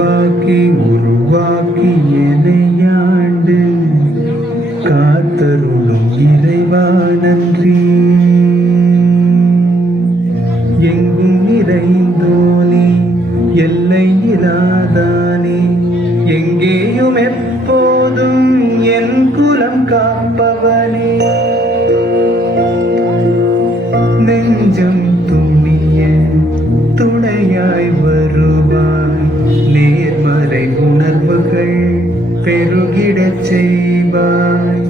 கருவாக்கி உருவாக்கி எனையாண்டு காத்தருளும் இறைவா நன்றி. எங்கும் நிறைந்தோனே எல்லை இல்லாதானே எங்கேயும் எப்போதும் என் குலம் காப்பவனே. நெஞ்சம் துணிய துணையாய் வருவாய், நேர்மறை உணர்வுகள் பெருகிடச் செய்வாய்.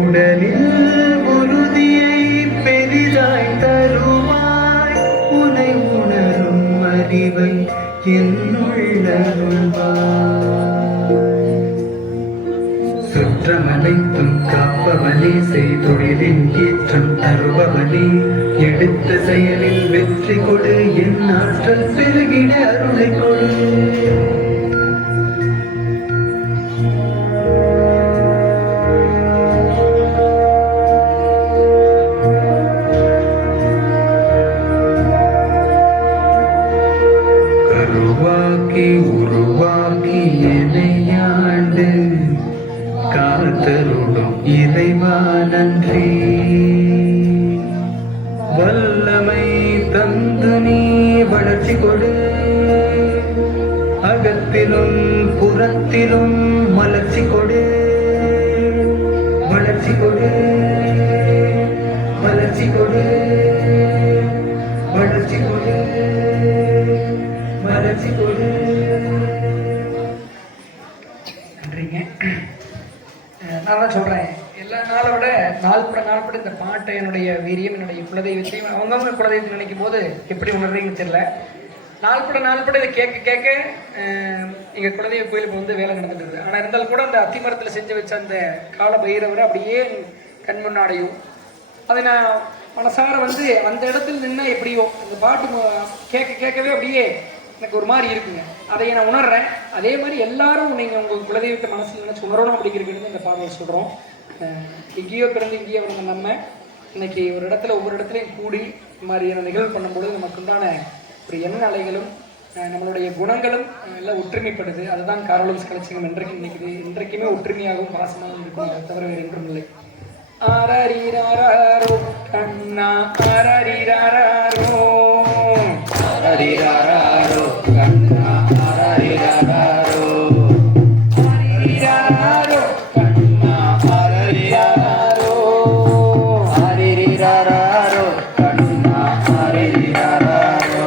உடலில் உறுதியை பெரிதாய் தருவாய், உனை உணரும் அறிவை என்னுள்ளருள்வாய். சுற்றமனைத்தும் காப்பவனே, செய்தொழிலின் ஏற்றம் தருபவனே, எடுத்த செயலில் வெற்றி கொடு, என் ஆற்றல் பெருகிட அருளை கொடு. கருவாக்கி உருவாக்கி எனையாண்டு காத்தருளும் இறைவா நன்றி. வல்லமை தந்து நீ வளர்ச்சி கொடு, அகத்திலும் புறத்திலும் மலர்ச்சி கொடு. வளர்ச்சி கொடு, வளர்ச்சி கொடு, வளர்ச்சி கொடு, வளர்ச்சி கொடு. நன்றிங்க. நான் தான் சொல்கிறேன், எல்லா நாளை விட நாள்பட இந்த பாட்டை, என்னுடைய வீரியம், என்னுடைய குலதெய்வத்தையும் அவங்கவுங்க குலதெய்வத்தை நினைக்கும் போது எப்படி உணர்றீங்கன்னு தெரியல. நாள்பட இதை கேட்க எங்கள் குலதெய்வ கோயிலுக்கு வந்து வேலை நடந்துட்டு இருக்குது. ஆனால் இருந்தாலும் கூட அந்த அத்திமரத்தில் செஞ்சு வச்ச அந்த கால பைரவரை அப்படியே கண் முன்னாடையும் அதை நான் மனசார வந்து அந்த இடத்துல நின்னா எப்படியோ அந்த பாட்டு கேட்கவே அப்படியே எனக்கு ஒரு மாதிரி இருக்குங்க. அதை நான் உணர்றேன். அதே மாதிரி எல்லாரும் நீங்கள் உங்கள் குலதெய்வத்தை மனசில் நினச்சி உணரணும் அப்படிங்கிறது இந்த பாடலை சொல்கிறோம். எங்கேயோ பிறந்து இங்கேயோ வந்த நம்ம இன்னைக்கு ஒரு இடத்துல ஒவ்வொரு இடத்துலையும் கூடி இந்த மாதிரியான நிகழ்வு பண்ணும்போது நமக்கு உண்டான ஒரு எண்ண அலைகளும் நம்மளுடைய குணங்களும் எல்லாம் ஒற்றுமைப்படுது. அதுதான் காரலூன்ஸ் கலைச்சங்கம் இன்றைக்குமே ஒற்றுமையாகவும் பாசமாகவும் இருக்கும். அதை தவிர வேறு என்றும் இல்லை. ஆரரிராரோ கண்ணா ஆரரிராரோ ஆரரிராரோ கண்ணா ஆரரிராரோ ஆரரிராரோ கண்ணா ஆரரிராரோ ஆரரிராரோ கண்ணா ஆரரிராரோ.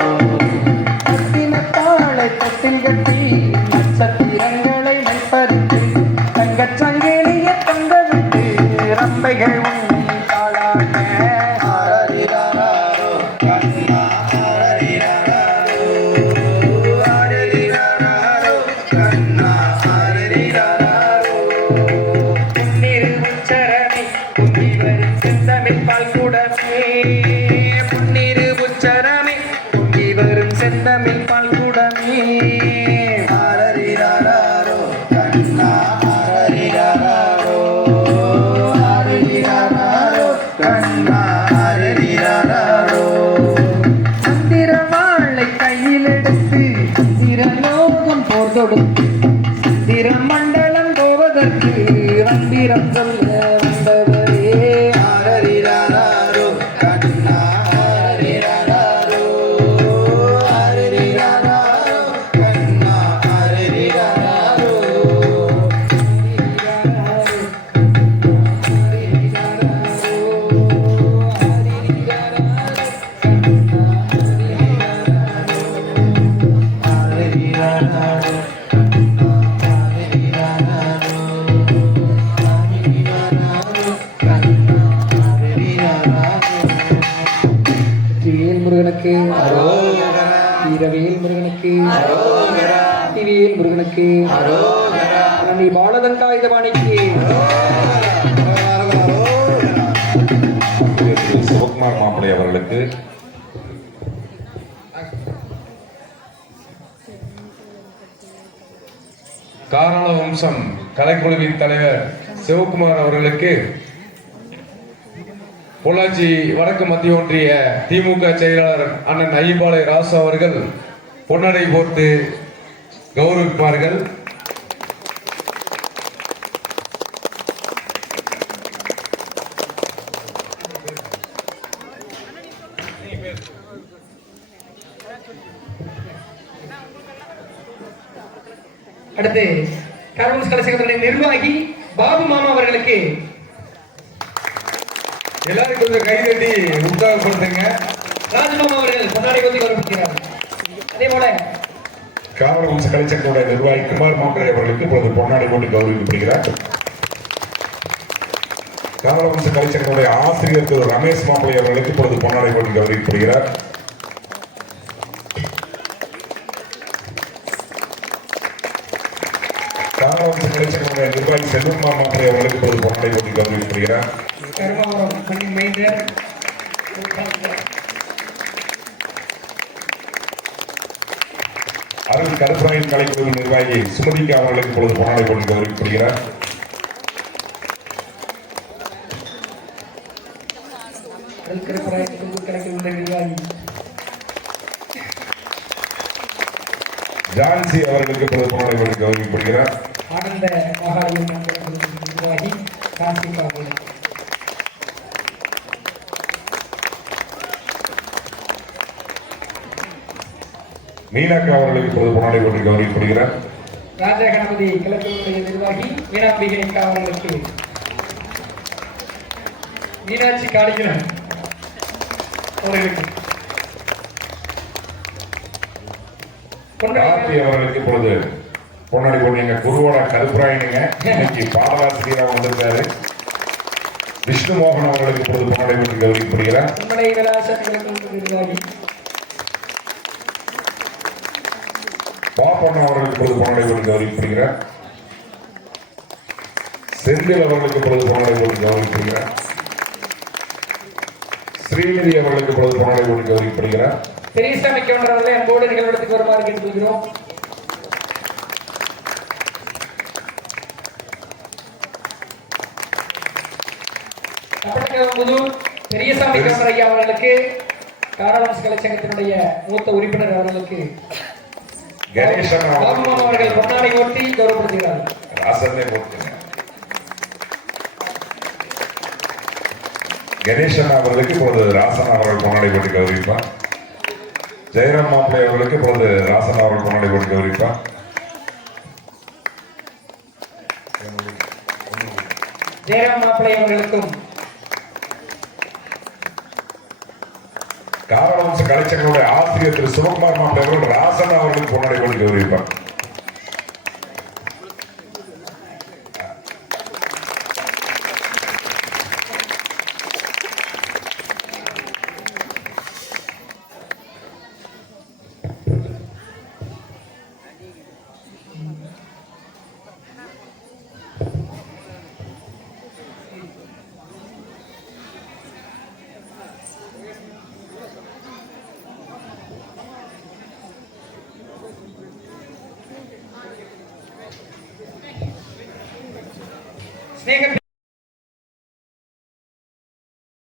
தத்தினத்தாளை தத்தில் கட்டி நட்சத்திரங்களை மைப்பறித்து தங்கச்சங்கிலிய தங்க விட்டு ரம்பைகள் உன்னை தாளாட்ட. ஆரரிராரோ கண்ணா ஆரரிராரோ ஆரரிராரோ கண்ணா ஆரரிராரோ. புன்னிரு உச்சரமே பொங்கி வரும் செந்தமிழ் பால் கூடமே, புன்னிரு உச்சரமே பொங்கி வரும் செந்தமிழ் பால் கூடமே. ஆரரிராரோ கண்ணா ஆரரிராரோ ஆரரிராரோ கண்ணா ஆரரிராரோ. சந்திரவாளை கையில் எடுத்து சந்திரலோகம் போர் தொடுத்து சந்திரமண்டலம் போவதற்கு வந்திரம் சொல்ல வந்தவரே. ஆரரிராரோ கண்ணா ஆரரிராரோ ஆரரிராரோ கண்ணா ஆரரிராரோ. வேல் முருகனுக்கு வீரவேல் முருகனுக்கு வேல் முருகனுக்கு நன்றி. பாலதண்டாயுதபாணிக்கு சிவகுமார் மாப்பிள்ளை அவர்களுக்கு காரண வம்சம் கலைக்குழுவின் தலைவர் சிவகுமார் அவர்களுக்கு பொள்ளாச்சி வடக்கு மத்திய ஒன்றிய திமுக செயலாளர் அண்ணன் ஐயம்பாளைய ராசு அவர்கள் பொன்னடை போர்த்து கௌரவிப்பார்கள். அடுத்து கார்மன்ஸ் கலைச்சங்கத்துடைய நிர்வாகி பாபு மாமா அவர்களுக்கு எல்லாரும் கொஞ்சம் கைதட்டி உற்சாகப்படுத்துங்க. ராஜமாமா அவர்கள் பொன்னாடை பற்றி கௌரவிக்கிறார். அதே போல காவலவம்ச கலைச்சங்கத்துடைய நிர்வாகி குமார் மாப்பிள்ளை அவர்களுக்கு இப்பொழுது பொன்னாடை போட்டு கௌரவிக்கப்படுகிறார். காவலவம்ச கலைச்சங்கத்துடைய ஆசிரியர் திரு ரமேஷ் மாப்பிள்ளை அவர்களுக்கு இப்பொழுது பொன்னாடை போட்டு கௌரவிக்கப்படுகிறார். காவலவம்ச கலைச்சங்கத்துடைய நிர்வாகி செல்வகுமார் மாப்பிள்ளை அவர்களுக்கு இப்பொழுது பொன்னாடை போட்டு கௌரவிக்கப்படுகிறார். கருமாவரம் மண்ணின் மைந்தர் அருள் கருப்பராயன் கலைக்குழு நிர்வாகி சுமதிக்கு அவர்களுக்கு இப்பொழுது பொன்னாடை போட்டு கௌரவிக்கப்படுகிறார். நிர்வாகி ஜான்சி அவர்களுக்கு இப்பொழுது பொன்னாடை போட்டு கௌரவிக்கப்படுகிறார். ஆனந்த மகாலிங்க நிர்வாகி கார்த்திகா அவர்கள் மீனாக்கா அவர்களுக்கு இப்பொழுது பொன்னாடை போட்டு கௌரவிக்கப்படுகிறார். ராஜா கணபதி கிழக்கு நிர்வாகி மீனாம்பிகை அவர்களுக்கு மீனாட்சி காளிக்கிறன் அவர்களுக்கு கார்த்தி அவர்களுக்கு இப்பொழுது பொன்னாடி போட்டு எங்க குருவோட கருப்பராயனுங்க இன்னைக்கு பாடலாசிரியராக வந்திருக்காரு. விஷ்ணு மோகன் அவர்களுக்கு இப்பொழுது பொன்னாடி போட்டு கௌரவிக்கப்படுகிறார். உண்மலை விலாசம் கிழக்கு நிர்வாகி பாப்பண்ணா அவர்களுக்கு இப்பொழுது பொன்னாடி போட்டு கௌரவிக்கப்படுகிறார். செந்தில் அவர்களுக்கு இப்பொழுது பொன்னாடி போட்டு கௌரவிக்கப்படுகிறார். ஸ்ரீநிதி அவர்களுக்கு இப்பொழுது பொன்னாடி போட்டு கௌரவிக்கப்படுகிறார். பெரியசாமி கவுண்டர் அன்போடு நிகழ்வதற்கு வருமாறு கேட்டுக்கொள்கிறோம். புதூர் பெரியசாமி கவுண்டர் ஐயா அவர்களுக்கு காரவம்ச கலைச்சங்கத்தினுடைய மூத்த உறுப்பினர் அவர்களுக்கு கணேசன் அவர்கள் பொன்னாடை ஓட்டி கௌரவப்படுத்துகிறார். கணேசன் அவர்களுக்கு இப்பொழுது ராசன் அவர்கள் பொன்னாடை போட்டு கௌரவிப்பார். ஜெயராம் மாப்பிள்ளை அவர்களுக்கு இப்பொழுது ராசன் அவர்கள் பொன்னாடை போட்டு கௌரவிப்பார். ஜெயராம் மாப்பிள்ளை அவர்களுக்கும் காரவம்ச கலைச்சங்களுடைய ஆசிரியர் திரு சிவகுமார் மாப்பிள்ளை அவர்கள் ராசன் அவர்களுக்கு பொன்னாடை போட்டு கௌரவிப்பார். ஸ்நேக